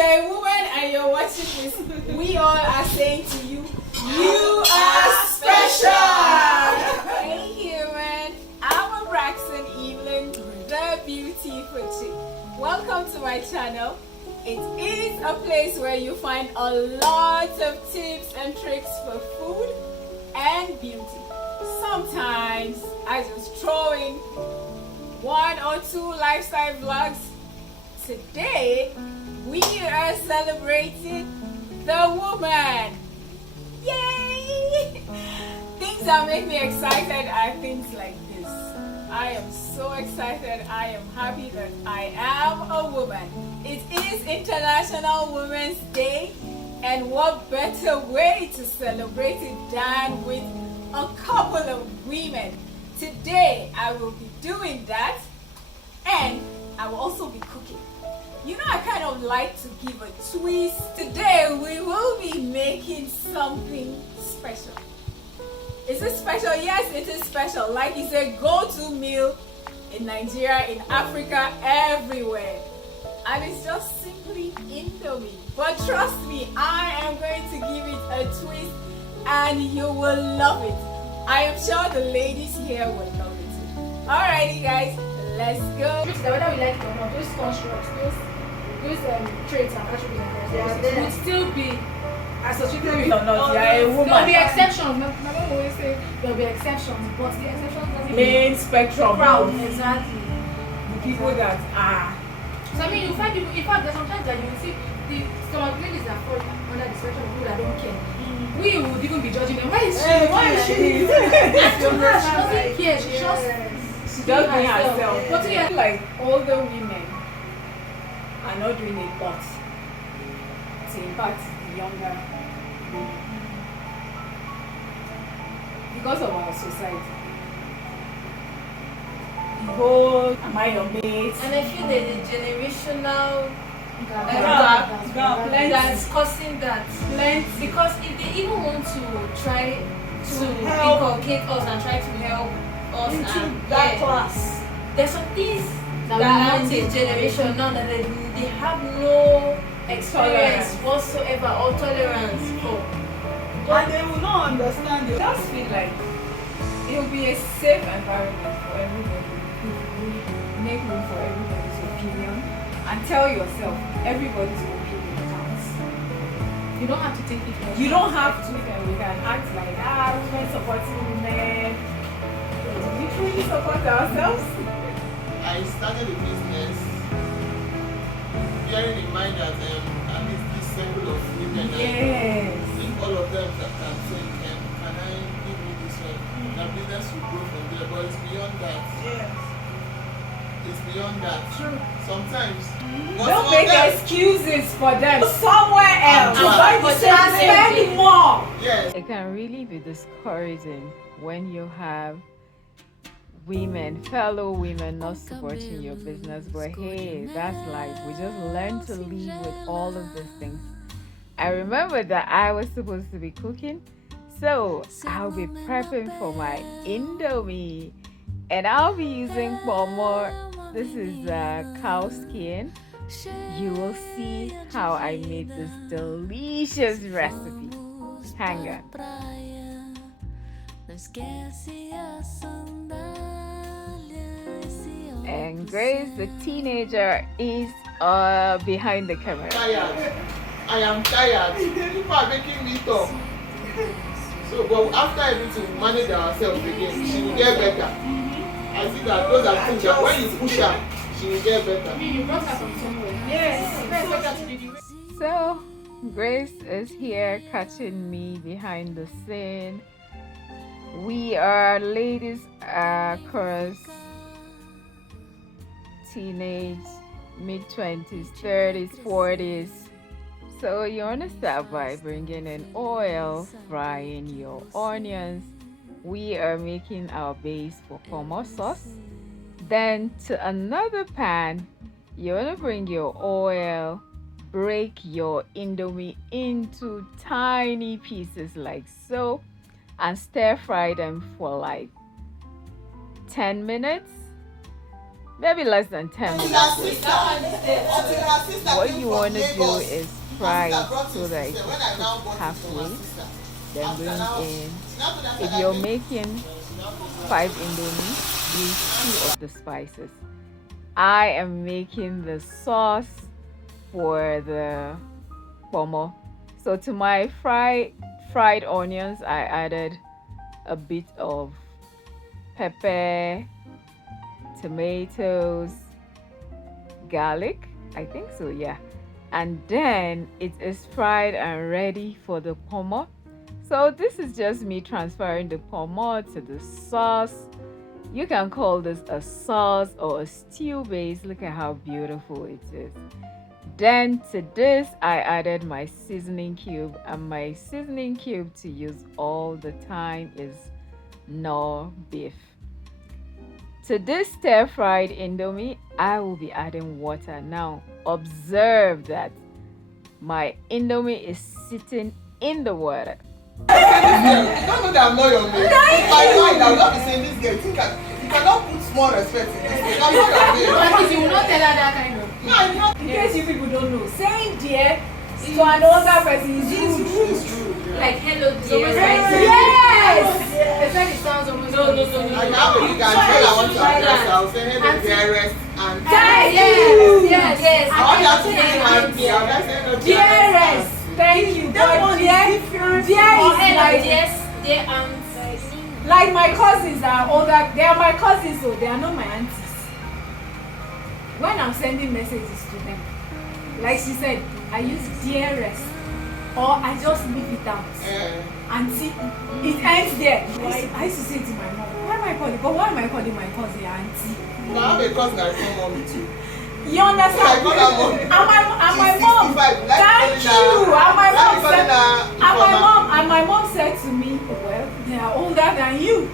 you're a woman and you're watching this, we all are saying to you, you are special! Hey human, I'm Braxton Evelyn, the Beautiful Chick. Welcome to my channel. It is a place where you find a lot of tips and tricks for food and beauty. Sometimes I just throw in 1 or 2 lifestyle vlogs. Today we are celebrating the woman. Yay! Things that make me excited are things like this. I am so excited. I am happy that I am a woman. It is International Women's Day, and what better way to celebrate it than with a couple of women. Today I will be doing that, and I will also be cooking. You know, I kind of like to give a twist. Today we will be making something special. Is it special? Yes, it is special. Like it's a go-to meal in Nigeria, in Africa, everywhere. And it's just simply Indomie. But trust me, I am going to give it a twist and you will love it. I am sure the ladies here will love it too. Alrighty guys, let's go. Whether we like it or not, those constructs, those traits and attributes would still be associated with or not. Yeah, a woman. There will be exceptions. My mom always say there will be exceptions, but the exceptions doesn't Main spectrum. crowd. Exactly. The people that are. So I mean, you find people. In fact, there's sometimes that you will see some ladies that fall under the spectrum of people that don't care. We would even be judging them. Why is she? Why is she? She doesn't care. She She does being herself. But yeah, Like older women are not doing a lot to impact the younger women because of our society. The whole am I your mate? And I feel that the generational Gap. that's causing that. Plenty. Because if they even want to try to help. inculcate us and try to help us and that class. there's some things That that we are this want. generation now that they have no experience Tolerance. whatsoever or tolerance for. And they will not understand. They just feel like it will be a safe environment for everybody. If we make room for everybody's opinion and tell yourself everybody's opinion counts. you don't have to take it personal. You don't have to, and we can act like women supporting women. Do we truly support ourselves? I started a business bearing in mind that at least this circle of women, Yes. if all of them can say, can I give me this one? The business will grow from there, but it's beyond that. Yes. It's beyond that. True. Sometimes. but Don't some make of them- excuses for them. Somewhere else. And But you spend more. Yes. It can really be discouraging when you have women, fellow women, not supporting your business. But hey, that's life. We just learn to live with all of these things. I remember that I was supposed to be cooking, so I'll be prepping for my Indomie, and I'll be using kpomo. This is cow skin. You will see how I made this delicious recipe. Hang on. And Grace, the teenager, is behind the camera. Tired. I am tired. People are making me talk. So, but after everything, we manage ourselves again. She will get better. I see that those are things that when you push her, she will get better. I mean, you brought her from somewhere. Yes. So, Grace is here catching me behind the scene. We are ladies across teenage, mid-20s, 30s, 40s. So you want to start by bringing in oil, frying your onions. We are making our base for kpomo sauce. Then to another pan, you want to bring your oil, break your Indomie into tiny pieces like so, and stir fry them for like 10 minutes. maybe less than 10 Until minutes. her sister, until her sister What came you from want to do Lagos. is Her fry sister it brought so it that it sister. When I can now cook bought it from halfway, her sister. then After bring now, in. she now told us If that you're I think making she now put her- 5 indomie, use 2 of the spices. I am making the sauce for the pomo. So to my fried onions, I added a bit of pepper, tomatoes, garlic. I think so, yeah. And then it is fried and ready for the pomo. So this is just me transferring the pomo to the sauce. You can call this a sauce or a stew base. Look at how beautiful it is. Then to this, I added my seasoning cube, and my seasoning cube to use all the time is Knorr beef. To this stir-fried indomie, I will be adding water. Now, observe that my indomie is sitting in the water. You don't know that I'm not your mate. In my mind, I will not be saying this girl. You cannot put small respect in this thing. I'm not your mate. At least you will not tell her that kind of. No, I'm not. In case you people don't know, saying dear to an older person is rude. It's true. Like hello It's dear. almost like Yes! it's like it sounds almost. No. I now believe that when I want to address her, I'll say, hey, the dearest and Thank Yes, you! yes. I want her to say auntie. I'll just say no Dearest! Thank you. That But one is dear, different. dear Or is hello like, yes, dear like my cousins are older. They are my cousins, so they are not my aunties. When I'm sending messages to them, like she said, I use dearest, or I just leave it out. Auntie, it ends there. I used to say to my mom, why am I calling my cousin auntie? No, I have a cousin that's from mommy too. You understand? I call her mommy. And my She's mom, 65. Like thank calling you. her- And my like mom calling said, her and my mom said to me, well, they are older than you.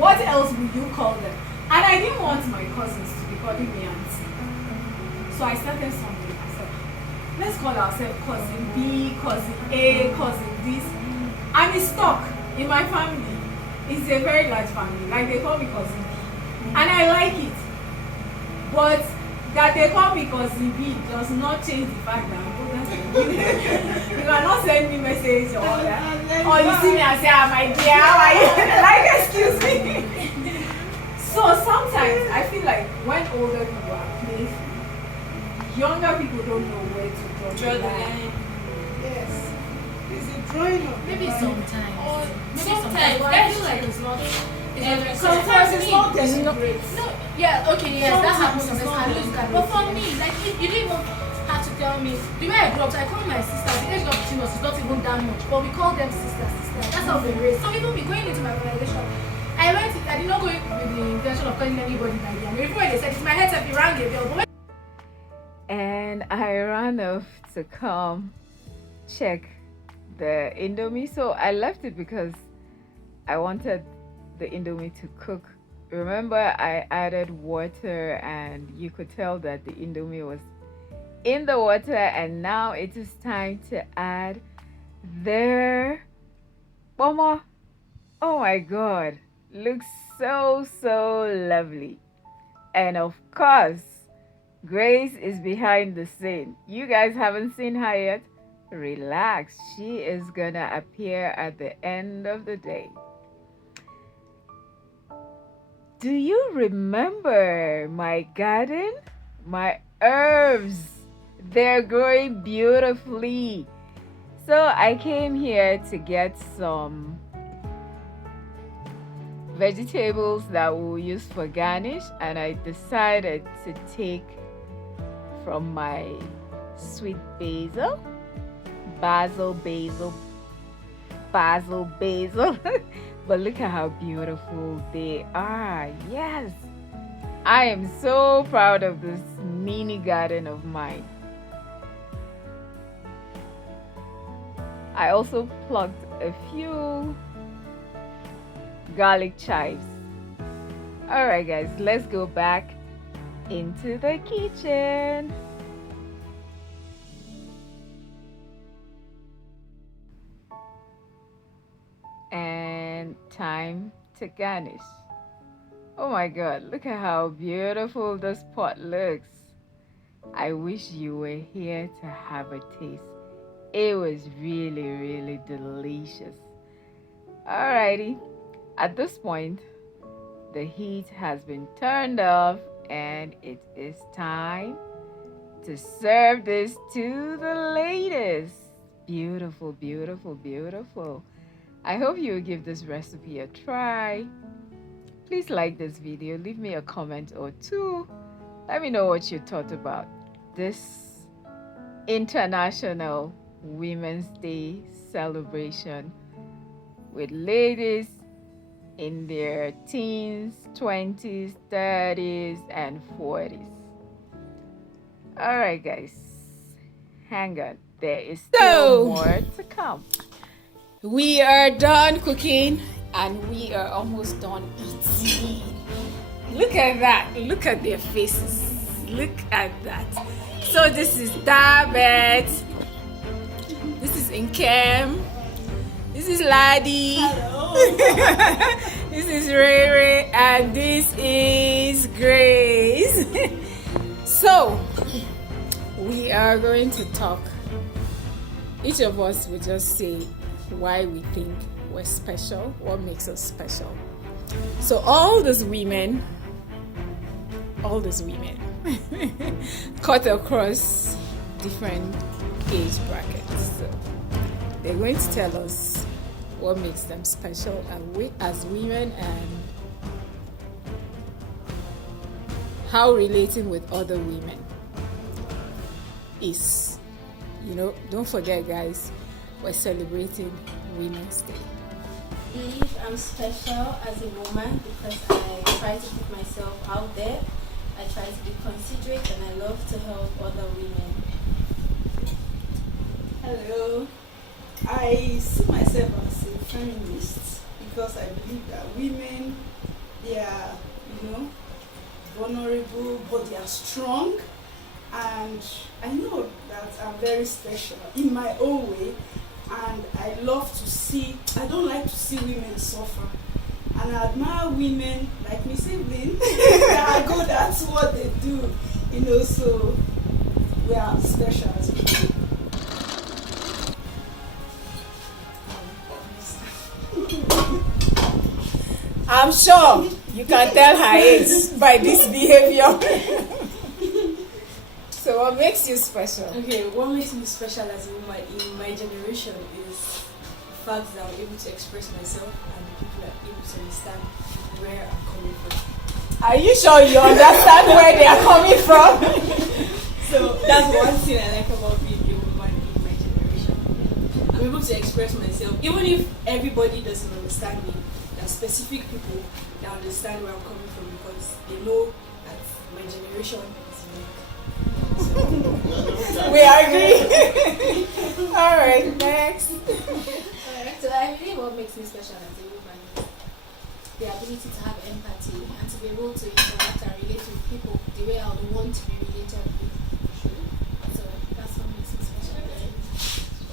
What else will you call them? And I didn't want my cousins to be calling me auntie. So I started something. I said, let's call ourselves cousin B, cousin A, cousin this. And it's stuck in my family. It's a very large family. Like they call me cousin B. And I like it. But that they call me cousin B does not change the fact that I'm older than you. You cannot send me message or that. Or you see me and say, ah, my dear, how are you? Like, excuse me. So sometimes I feel like when older people are playful, younger people don't know where to draw the line. Yes. It's a drawing of Maybe the line. sometimes. Maybe Sometimes, but I that's feel like true. it's not. Sometimes it's not deliberate. No, yeah, okay, yes, that happens Sometimes it's sometimes. I not lose that. deliberate. But for me, like, you didn't even have to tell me. The way I grew up, so I call my sister. The age of between us is not even that much, but we call them sister. That's how we raised. So even me going into my organization, I did not go in with the intention of calling anybody by their name. Even when they said it's my head, if you rang a bell, but when And I ran off to come check the indomie. So I left it because I wanted the indomie to cook. Remember, I added water and you could tell that the indomie was in the water, and now it is time to add their pomo. Oh my god, looks so lovely. And of course, Grace is behind the scene. You guys haven't seen her yet? Relax, she is gonna appear at the end of the day. Do you remember my garden? My herbs, they're growing beautifully. So I came here to get some vegetables that we'll use for garnish, and I decided to take from my sweet basil, basil. But look at how beautiful they are. Yes, I am so proud of this mini garden of mine. I also plucked a few garlic chives. Alright guys, let's go back into the kitchen. And time to garnish. Oh my god, look at how beautiful this pot looks. I wish you were here to have a taste. It was really, really delicious. Alrighty, at this point, the heat has been turned off and it is time to serve this to the ladies. Beautiful, beautiful, beautiful. I hope you will give this recipe a try. Please like this video, leave me a comment or two. Let me know what you thought about this International Women's Day celebration with ladies in their teens, 20s, 30s, and 40s. Alright guys, hang on, there is still more to come. We are done cooking and we are almost done eating. Look at that. Look at their faces. Look at that. So this is Dabet. This is Nkem. This is Ladi. Hello. This is Ray Ray. And this is Grace. So we are going to talk. Each of us will just say why we think we're special, what makes us special. So all these women cut across different age brackets. So they're going to tell us what makes them special as women and how relating with other women is. You know, don't forget guys, we're celebrating Women's Day. I believe I'm special as a woman because I try to put myself out there. I try to be considerate and I love to help other women. Hello. I see myself as a feminist because I believe that women, they are, vulnerable, but they are strong. And I know that I'm very special in my own way. And I love to see, I don't like to see women suffer. And I admire women like Miss Evelyn. I go, that's what they do. So we are special as women. I'm sure you can tell her age by this behavior. So what makes you special? Okay, what makes me special as a woman in my generation is the fact that I'm able to express myself and people are able to understand where I'm coming from. Are you sure you understand where they are coming from? So that's one thing I like about being a woman in my generation. I'm able to express myself, even if everybody doesn't understand me. There are specific people that understand where I'm coming from because they know that my generation is unique. We agree. All right, next. So I believe what makes me special as a woman is the ability to have empathy and to be able to interact and relate with people the way I would want to be related with. So that's what makes me special.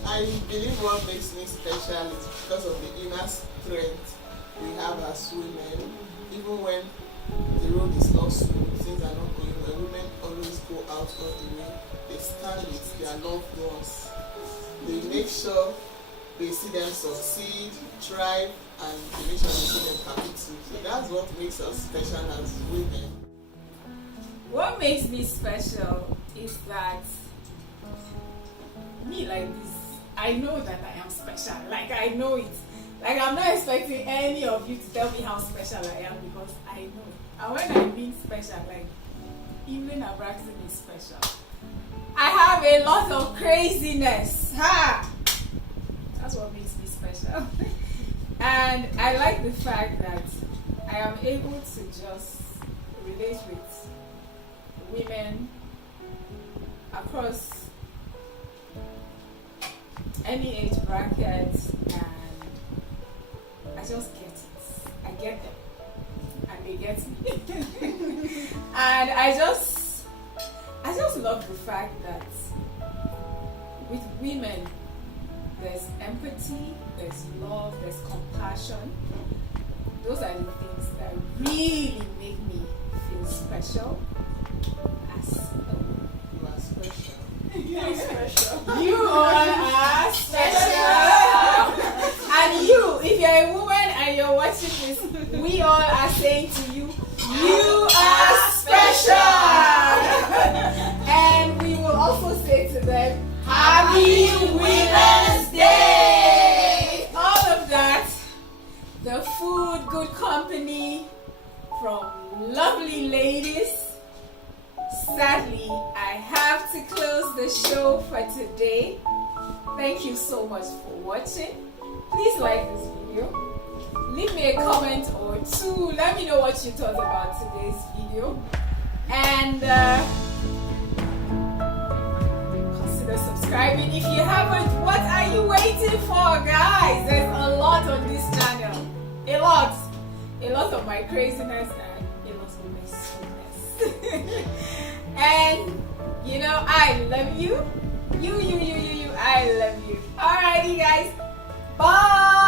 I believe what makes me special is because of the inner strength we have as women. Even when the road is not smooth, things are not going well, women always go out all the way. They stand with their loved ones. They make sure they see them succeed, thrive, and they make sure they see them happy too. So that's what makes us special as women. What makes me special is that me like this, I know that I am special. Like I know it. Like I'm not expecting any of you to tell me how special I am because I know it. And when I mean special, like Evelyn Abraxton is special. I have a lot of craziness. Ha! That's what makes me special. And I like the fact that I am able to just relate with women across any age bracket, and I just get it. I get them and they get me. And I just love the fact that with women – there's empathy, there's love, there's compassion. And I just love the fact that with women, there's empathy, there's love, there's compassion. And I just love the fact that with women, there's empathy, there's love, there's compassion. And I just love the fact that with women, there's empathy, there's love, there's compassion. those are the things that really make me feel special as a woman. You are special. You're special. You all are special. And you, if you're a woman and you're watching this, we all are saying to you, you are special. And we will also say to them, Happy Women's Day. All of that, the food, good company from lovely ladies. Sadly, I have to close the show for today. Thank you so much for watching. Please like this video. Leave me a comment or two. Let me know what you thought about today's video. And consider subscribing if you haven't. What are you waiting for, guys? There's a lot on this channel. A lot. A lot of my craziness and a lot of my sweetness. And you know, I love you. You. I love you. Alrighty, guys. Bye.